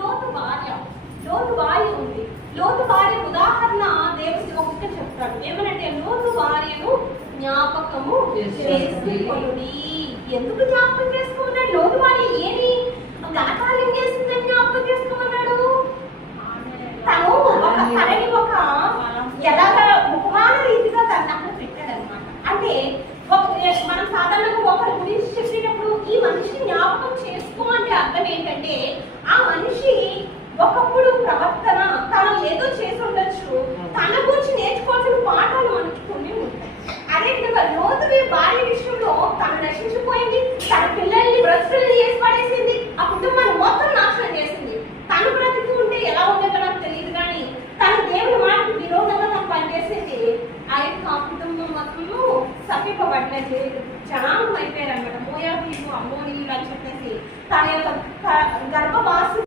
లోతు భార్య. లోతు భార్య ఉంది. లోతు భార్య ఉదాహరణ దేవుడు ఒకటి చెప్తాడు. ఏమనంటే లోతు భార్యను జ్ఞాపకము చేసుకొనుడి. ఎందుకు జ్ఞాపకం చేసుకున్నాడు? లోతు భార్య ఏమి ఘనకార్యం చేస్తుందని జ్ఞాపకం చేసుకోమన్నాడు. తను తనని ఒక ఎలాగ ఉపమాన రీతిగా తను అక్కడ పెట్టాడు అనమాట. అంటే మనం సాధారణంగా ఒకరి గురించి చెప్పేటప్పుడు ఈ మనిషిని జ్ఞాపకం చేసుకో అంటే అర్థం ఏంటంటే ఆ మనిషి ఒకప్పుడు ప్రవర్తన తను ఏదో చేసి ఉండొచ్చు, తన గురించి నేర్చుకోవాల్సిన పాఠాలు మనకి కొన్ని ఉంటాయి. అదేవిధంగా లోతువి భార్య విషయంలో తను నశించిపోయింది, తన పిల్లల్ని బ్రతుకుల్ని చేసి పడేసింది, ఆ కుటుంబాన్ని మొత్తం నాశనం చేసింది. తను బ్రతికి ఉంటే ఎలా ఉండేదో నాకు తెలియదు, కానీ తన దేవుని మాటకు విరోధంగా తను పనిచేసేది. ఆ యొక్క కుటుంబం మొత్తము సఫింపబడినది జనాంగం అయిపోయారు అనమాట. మోయాబీలు, అమ్మోనీయులు అని చెప్పేసి తన యొక్క గర్భవాసు